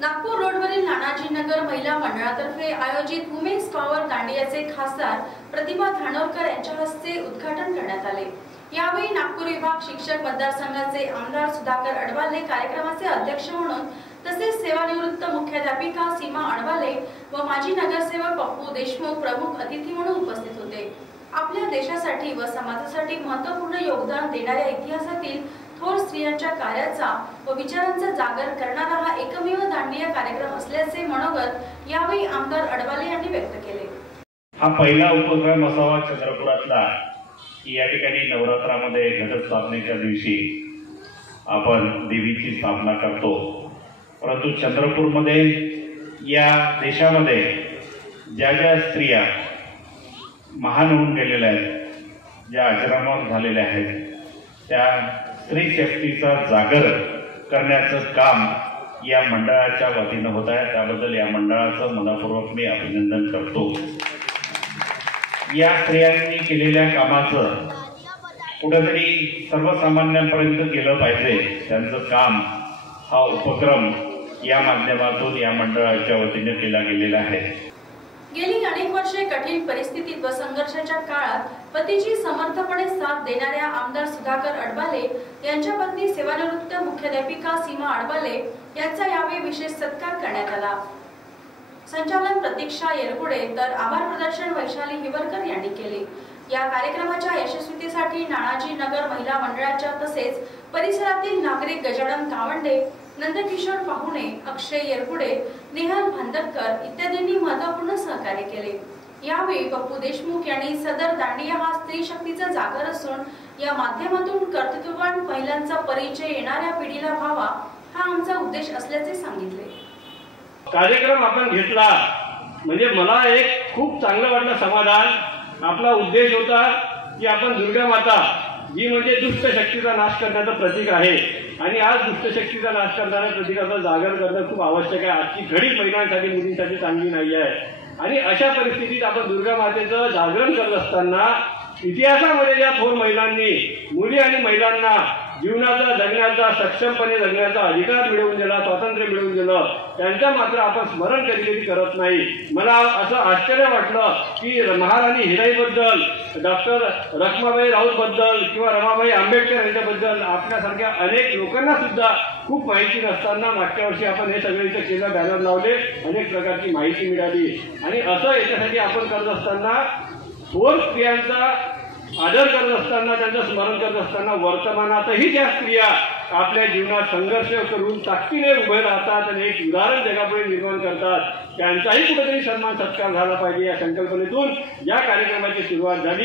नागपूर रोडवरील नानाजी नगर महिला मंडळातर्फे आयोजित वुमेन्स पॉवर दांडियाचे खासदार प्रतिभा धानोरकर यांच्या हस्ते उद्घाटन करण्यात आले। यावेळी नागपूर विभाग शिक्षक मतदारसंघाचे आमदार सुधाकर अडवाले कार्यक्रमाचे अध्यक्ष म्हणून, तसेच सेवानिवृत्त मुख्याध्यापिका सीमा अडवाले व माजी नगरसेवक पप्पू देशमुख प्रमुख अतिथी म्हणून उपस्थित होते। आपल्या देशासाठी व समाजासाठी महत्त्वपूर्ण योगदान देणाऱ्या इतिहासातील थोर स्त्रियांच्या कार्याचा व विचारांचा जागर करणारा हा एकमेव दांडिया कार्यक्रम असल्याचे मनोगत यावेळी आमदार अडवाले यांनी व्यक्त केले। हा पहिला उपक्रम असावा चंद्रपुरातला की या ठिकाणी नवरात्रामध्ये घटस्थापनेच्या दिवशी आपण देवीची स्थापना करतो, परंतु चंद्रपूरमध्ये या देशामध्ये ज्या ज्या स्त्रिया महान होऊन गेलेल्या आहेत, ज्या अजरामर झालेल्या आहेत, त्या स्त्री शक्तीचा जागर करण्याचं काम या मंडळाच्या वतीनं होत आहे। त्याबद्दल या मंडळाचं मनपूर्वक मी अभिनंदन करतो। या स्त्रियांनी केलेल्या कामाचं कुठेतरी सर्वसामान्यांपर्यंत गेलं पाहिजे, त्यांचं काम हा उपक्रम या माध्यमातून या मंडळाच्या वतीने केला गेलेला आहे। गेली अनेक वर्षे कठीण परिस्थितीत व संघर्षाच्या काळात पतीची समर्थपणे साथ देणाऱ्या आमदार सुधाकर अडवाले यांच्या पत्नी सेवानिवृत्त मुख्याध्यापिका सीमा अडवाले यांचा यावेळी विशेष सत्कार करण्यात आला। संचालन प्रतीक्षा येरगुडे तर आभार प्रदर्शन वैशाली हिवरकर यांनी केले। या कार्यक्रमाच्या यशस्वीतेसाठी नानाजी नगर महिला मंडळाच्या तसेच परिसरातील नागरिक गजानन कावंडे, नंदकिशोर पाहुणे, अक्षय येरगुडे, नेहल भांदरकर इत्यादींनी महत्त्वपूर्ण सहकार्य केले। यावेळी पप्पू देशमुख यांनी सदर दांडिया हा स्त्री शक्तीचा जागर असून या माध्यमातून कर्तृत्ववान महिलांचा परिचय येणाऱ्या पिढीला व्हावा हा आमचा उद्देश असल्याचे सांगितले। कार्यक्रम आपण घेतला म्हणजे मला एक खूप चांगलं वाटलं, समाधान। आपला उद्देश होता की आपण दुर्गा माता जी म्हणजे दुष्ट शक्तीचा नाश करण्याचं प्रतीक आहे आणि आज दुष्ट शक्तीचा नाश करणाऱ्या प्रतीकाचा जागर करणं खूप आवश्यक आहे। आजची घडी महिलांसाठी मुलींसाठी चांगली नाही आहे आणि अशा परिस्थितीत आपण दुर्गा मातेचं जागरण करत असताना इतिहासामध्ये ज्या थोर महिलांनी मुली आणि महिलांना जीवनाचा जगण्याचा सक्षमपणे जगण्याचा अधिकार मिळवून दिला, स्वातंत्र्य मिळवून दिलं, त्यांचा मात्र आपण स्मरण कधीकधी करत नाही। मला असं आश्चर्य वाटलं की महाराणी हिराईबद्दल, डॉक्टर रखमाबाई राऊतबद्दल किंवा रमाबाई आंबेडकर यांच्याबद्दल आपल्यासारख्या अनेक लोकांना सुद्धा खूप माहिती नसताना मागच्या वर्षी आपण हे सगळे इथे केलं, बॅनर लावले, अनेक प्रकारची माहिती मिळाली आणि असं याच्यासाठी आपण करत असताना थोर स्त्रियांचा आदर करत असताना, त्यांचं स्मरण करत असताना वर्तमानातही ज्या स्त्रिया आपल्या जीवनात संघर्ष करून ताकदीने उभे राहतात आणि एक उदाहरण जगापुढे निर्माण करतात, त्यांचाही कुठेतरी सन्मान सत्कार झाला पाहिजे या संकल्पनेतून या कार्यक्रमाची सुरुवात झाली।